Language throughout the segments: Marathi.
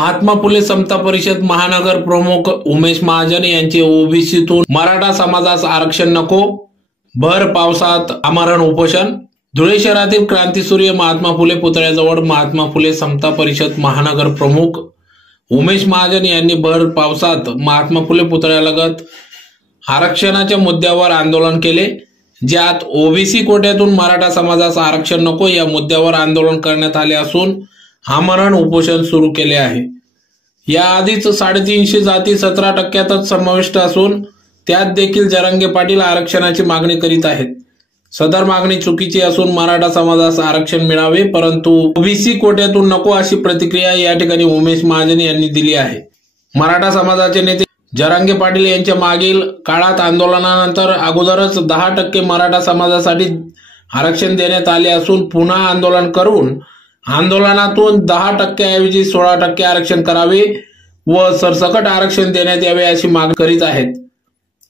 महात्मा फुले समता परिषद महानगर प्रमुख उमेश महाजन यांचे ओबीसीतून मराठा समाजास आरक्षण नको, भर पावसात आमरण उपोषण। धुळे शहरातील क्रांतीसूर्य महात्मा फुले पुतळ्याजवळ महात्मा फुले समता परिषद महानगर प्रमुख उमेश महाजन यांनी भर पावसात महात्मा फुले पुतळ्यालगत आरक्षणाच्या मुद्द्यावर आंदोलन केले, ज्यात ओबीसी कोट्यातून मराठा समाजास आरक्षण नको या मुद्द्यावर आंदोलन करण्यात आले असून आमरण उपोषण सुरू केले आहे। याआधीच 350 जाती 17% समाविष्ट असून त्यात देखील जरांगे पाटील आरक्षणाची मागणी करीत आहेत। सदर मागणी चुकीची असून मराठा समाजास आरक्षण मिळावे, परंतु ओबीसी कोट्यातून नको अशी प्रतिक्रिया या ठिकाणी उमेश महाजन यांनी दिली आहे। मराठा समाजाचे नेते जरांगे पाटील यांच्या मागील काळात आंदोलनानंतर अगोदरच 10% मराठा समाजासाठी आरक्षण देण्यात आले असून पुन्हा आंदोलन करून आंदोलनातून 10% ऐवजी 16% आरक्षण करावे व सरसकट आरक्षण देण्यात यावे अशी मागणी करीत आहेत।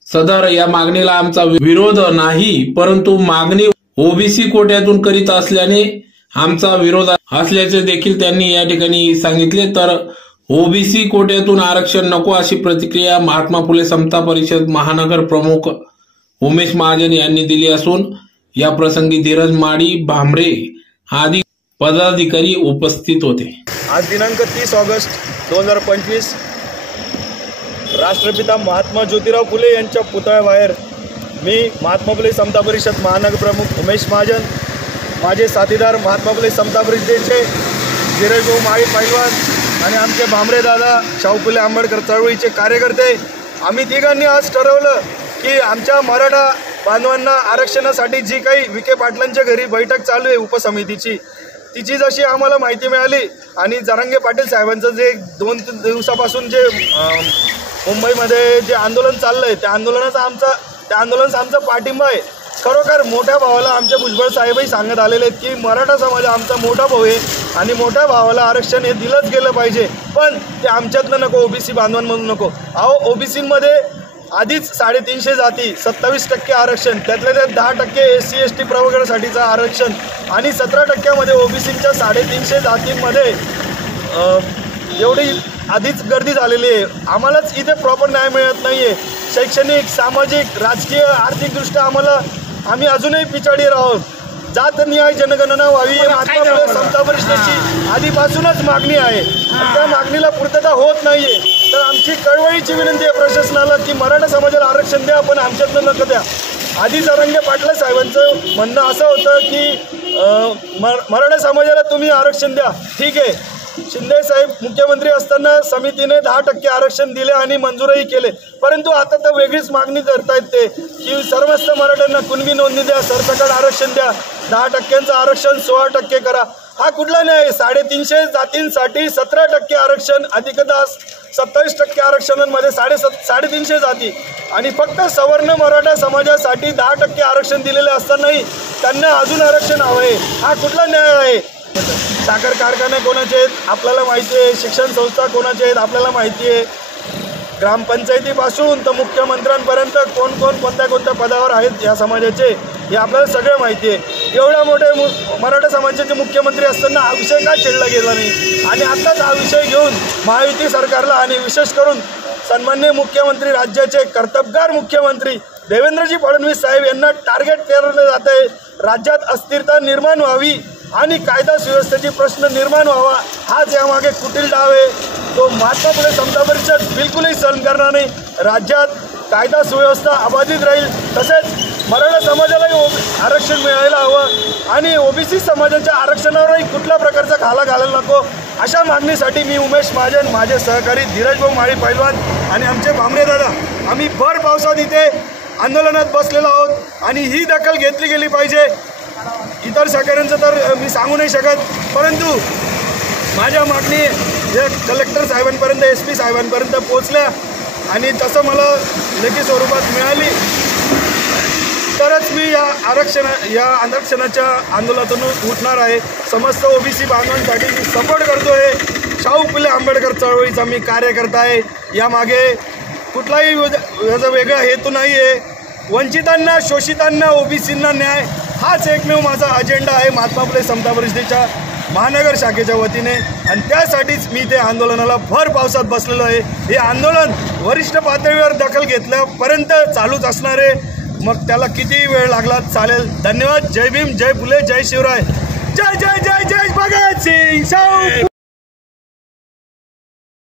सदर या मागणीला आमचा विरोध नाही, परंतु मागणी ओबीसी कोट्यातून करीत असल्याने आमचा विरोध असल्याचे देखील त्यांनी या ठिकाणी सांगितले। तर ओबीसी कोट्यातून आरक्षण नको अशी प्रतिक्रिया महात्मा फुले समता परिषद महानगर प्रमुख उमेश महाजन यांनी दिली असून या प्रसंगी धीरज माडी, भांबरे आदी पदाधिकारी उपस्थित होते। आज दिनांक 30 ऑगस्ट 2025 राष्ट्रपिता महात्मा ज्योतिराव फुले यांच्या पुतळ्याबाहेर मी महात्मा फुले समता परिषद महानगर प्रमुख उमेश महाजन, माझे साथीदार महात्मा फुले समता परिषदेचे धीरज माळी पैलवान आणि आमचे भांबरे दादा शाहू फुले आंबेडकर चळवळीचे कार्यकर्ते, आम्ही तिघांनी आज ठरवलं की आमच्या मराठा बांधवांना आरक्षणासाठी जी काही विखे पाटलांच्या घरी बैठक चालू आहे उपसमितीची, तिची जशी आम्हाला माहिती मिळाली आणि जरांगे पाटील साहेबांचं जे 2-3 दिवसापासून जे मुंबईमध्ये जे आंदोलन चाललंय त्या आंदोलनाचा आमचा पाठिंबा आहे। खरोखर मोठ्या भावाला आमचे भुजबळ साहेबही सांगत आलेले आहेत की मराठा समाज आमचा मोठा भाऊ आहे आणि मोठ्या भावाला आरक्षण हे दिलंच गेलं पाहिजे, पण ते आमच्यातनं नको, ओबीसी बांधवांमधून नको। अहो, ओबीसीमध्ये आधीच 350 जाती 27% आरक्षण, त्यातल्या त्यात 10% SC ST प्रवर्गासाठीचं आरक्षण आणि 17% ओबीसीच्या 350 जातींमध्ये एवढी आधीच गर्दी झालेली आहे। आम्हालाच इथे प्रॉपर न्याय मिळत नाही आहे। शैक्षणिक, सामाजिक, राजकीय, आर्थिकदृष्ट्या आम्ही अजूनही पिछाडीवर आहोत। जात न्याय जनगणना व्हावी ही महात्मा फुले समता परिषदेची आधीपासूनच मागणी आहे, त्या मागणीला पूर्तता होत नाहीये। तर आमची कळवळीची विनंती आहे प्रशासनाला की मराठा समाजाला आरक्षण द्या, पण आमच्यातलं नको द्या। आधी जरांगे पाटील साहेबांचं म्हणणं असं होतं की मराठा समाजाला तुम्ही आरक्षण द्या, ठीक आहे। शिंदे साहेब मुख्यमंत्री असताना समितीने 10% आरक्षण दिले आणि मंजूरही केले, परंतु आता तर वेगळीच मागणी करतायत ते की सर्वस्त मराठ्यांना कुणबी नोंदणी द्या, सरसकट आरक्षण द्या, 10% आरक्षण 16% करा। हा कुठला न्याय? 350 जातींसाठी 17% आरक्षण, अधिकतः 27% आरक्षणांमध्ये 350 जाती आणि फक्त सवर्ण मराठा समाजासाठी 10% आरक्षण दिलेले असतानाही त्यांना अजून आरक्षण हवं आहे। हा कुठला न्याय आहे? साखर कारखाने कोणाचे आहेत आपल्याला माहिती आहे, शिक्षण संस्था कोणाचे आहेत आपल्याला माहिती आहे, ग्रामपंचायतीपासून तर मुख्यमंत्र्यांपर्यंत कोण कोणत्या पदावर आहेत या समाजाचे हे आपल्याला सगळं माहिती आहे। एवढा मोठे मराठा समाजाचे मुख्यमंत्री असताना हा विषय का छेडला गेला नाही आणि आत्ताच हा विषय घेऊन महायुती सरकारला आणि विशेष करून सन्माननीय मुख्यमंत्री, राज्याचे कर्तबगार मुख्यमंत्री देवेंद्रजी फडणवीस साहेब यांना टार्गेट केलं जात आहे। राज्यात अस्थिरता निर्माण व्हावी आणि कायदा सुव्यवस्थेचे प्रश्न निर्माण व्हावा, हाच यामागे कुटील डाव आहे। तो महात्मा फुले समता परिषद बिलकुलही सहन करणार नाही। राज्यात कायदा सुव्यवस्था अबाधित राहील, तसेच मराठा समाजालाही आरक्षण मिळायला हवं आणि ओबीसी समाजाच्या आरक्षणावरही कुठल्या प्रकारचा खाला घालायला नको, अशा मागणीसाठी मी उमेश महाजन, माझे सहकारी धीरज माळी पैलवान आणि आमचे भांबरे दादा आम्ही भर पावसात इथे आंदोलनात बसलेलो आहोत आणि ही दखल घेतली गेली पाहिजे। इतर सहकाऱ्यांचं तर मी सांगू नाही शकत, परंतु माझ्या मागणी जे कलेक्टर साहेबांपर्यंत, SP साहेबांपर्यंत पोहोचल्या आणि तसं मला लेखी स्वरूपात मिळाली तरच मी या आरक्षणाच्या आंदोलनातून उठणार आहे। समस्त ओबीसी बांधवांसाठी मी सपोर्ट करतो आहे। शाहू फुले आंबेडकर चळवळीचा मी कार्यकर्ता आहे। यामागे कुठलाही वेगळा हेतू नाही आहे। वंचितांना, शोषितांना, ओबीसींना न्याय हाच एकमेव माझा अजेंडा आहे महात्मा फुले समता परिषदेच्या महानगर शाखेच्या वतीने आणि त्यासाठीच मी ते आंदोलनाला भर पावसात बसलेलो आहे। हे आंदोलन वरिष्ठ पातळीवर दखल घेतल्यापर्यंत चालूच असणार आहे, मग त्याला किती वेळ लागला चालेल। धन्यवाद। जय भीम, जय फुले, जय शिवराय, जय जय जय जय भगत सिंग।